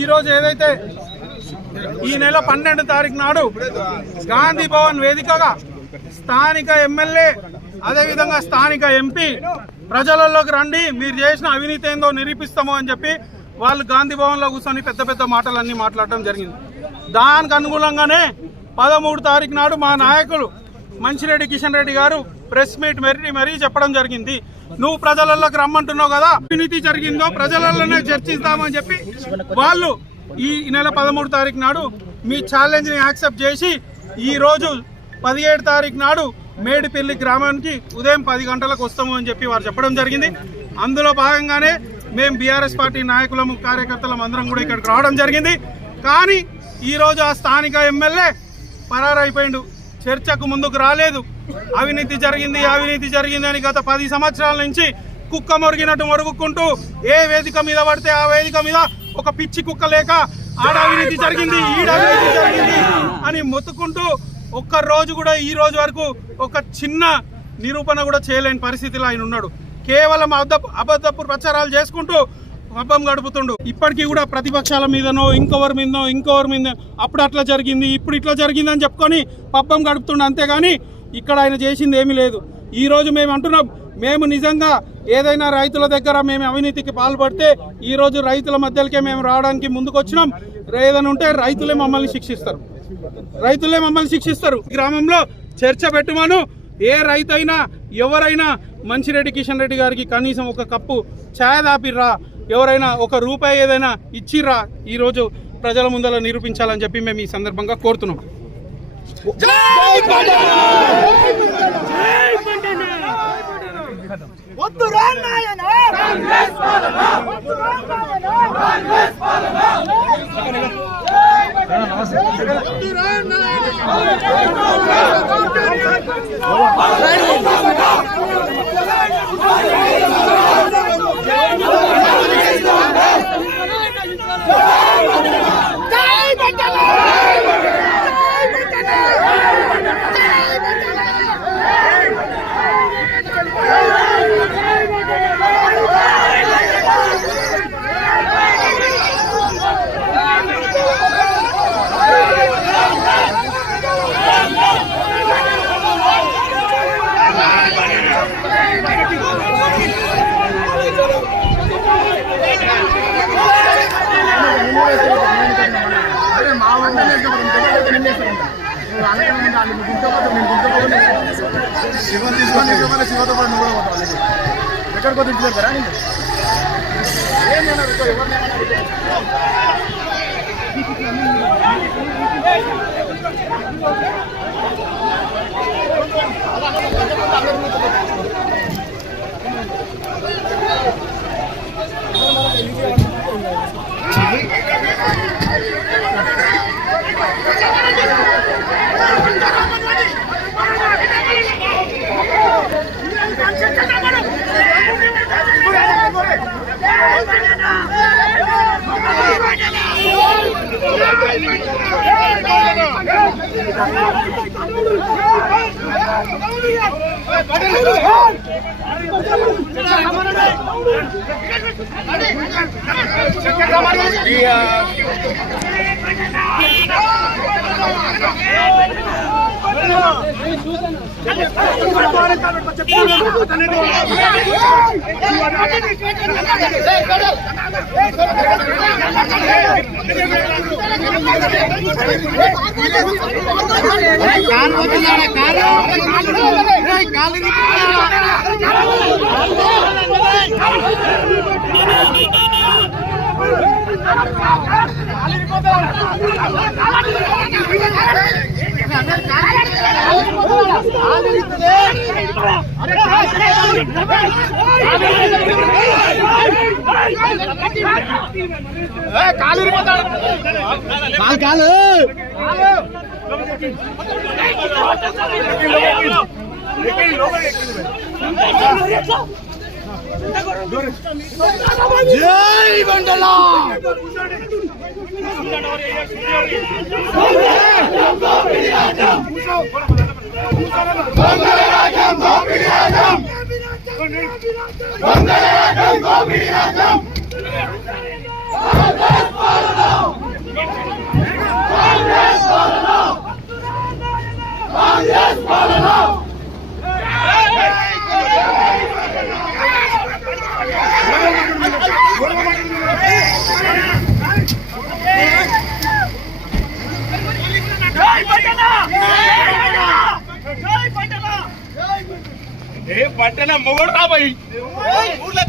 ఈరోజు ఏదైతే ఈ నెల 12 తారీఖు నాడు గాంధీ భవన్ వేదికగా స్థానిక ఎమ్మెల్యే అదేవిధంగా స్థానిక ఎంపీ ప్రజలలోకి రండి, మీరు చేసిన అవినీతి ఏందో నిరూపిస్తాము అని చెప్పి వాళ్ళు గాంధీ భవన్లో కూర్చొని పెద్ద పెద్ద మాటలన్నీ మాట్లాడటం జరిగింది. దానికి అనుగుణంగానే 13 తారీఖు నాడు మా నాయకులు మంచిరెడ్డి కిషన్ రెడ్డి గారు ప్రెస్ మీట్ మరీ చెప్పడం జరిగింది. నువ్వు ప్రజలలోకి రమ్మంటున్నావు కదా, అవినీతి జరిగిందో ప్రజలలోనే చర్చిస్తామని చెప్పి వాళ్ళు ఈ నెల 13 తారీఖు నాడు మీ ఛాలెంజ్ని యాక్సెప్ట్ చేసి ఈరోజు 17 తారీఖు నాడు మేడిపల్లి గ్రామానికి ఉదయం 10 గంటలకు వస్తాము అని చెప్పి వారు చెప్పడం జరిగింది. అందులో భాగంగానే మేము బీఆర్ఎస్ పార్టీ నాయకులము కార్యకర్తలం అందరం కూడా ఇక్కడికి రావడం జరిగింది. కానీ ఈరోజు ఆ స్థానిక ఎమ్మెల్యే పరారైపోయిండు, చర్చకు ముందుకు రాలేదు. అవినీతి జరిగింది అని గత 10 సంవత్సరాల నుంచి కుక్క మొరిగినట్టు మొరుగుకుంటూ ఏ వేదిక మీద పడితే ఆ వేదిక మీద ఒక పిచ్చి కుక్క లేక ఆడ అవినీతి జరిగింది, ఈడ అవినీతి జరిగింది అని మొత్తుకుంటూ ఒక్క రోజు కూడా ఈ రోజు వరకు ఒక చిన్న నిరూపణ కూడా చేయలేని పరిస్థితిలో ఆయన ఉన్నాడు. కేవలం అబద్ధపు ప్రచారాలు చేసుకుంటూ పబ్బం గడుపుతుండు. ఇప్పటికీ కూడా ప్రతిపక్షాల మీదనో ఇంకొవరి మీద అప్పుడు అట్లా జరిగింది, ఇప్పుడు ఇట్లా జరిగింది అని చెప్పుకొని పబ్బం గడుపుతుండు. అంతేగాని ఇక్కడ ఆయన చేసింది ఏమీ లేదు. ఈరోజు మేము అంటున్నాం, మేము నిజంగా ఏదైనా రైతుల దగ్గర మేము అవినీతికి పాల్పడితే ఈరోజు రైతుల మధ్యలోకే మేము రావడానికి ముందుకు వచ్చినాం. ఏదైనా ఉంటే రైతులే మమ్మల్ని శిక్షిస్తారు. గ్రామంలో చర్చ పెట్టమను. ఏ రైతైనా ఎవరైనా మంచిరెడ్డి కిషన్ రెడ్డి గారికి కనీసం ఒక కప్పు ఛాయ్ దాపిర్రా, ఎవరైనా ఒక రూపాయి ఏదైనా ఇచ్చిర్రా, ఈరోజు ప్రజల ముందర నిరూపించాలని చెప్పి మేము ఈ సందర్భంగా కోరుతున్నాం. శివతో పాటు నువ్వు కూడా పోతావు, ఎక్కడికో తింటున్నారా నేను జై బండల వందల రాజ్యం ఏ పట్టణ మొగడు రాబోయి ఊర్లో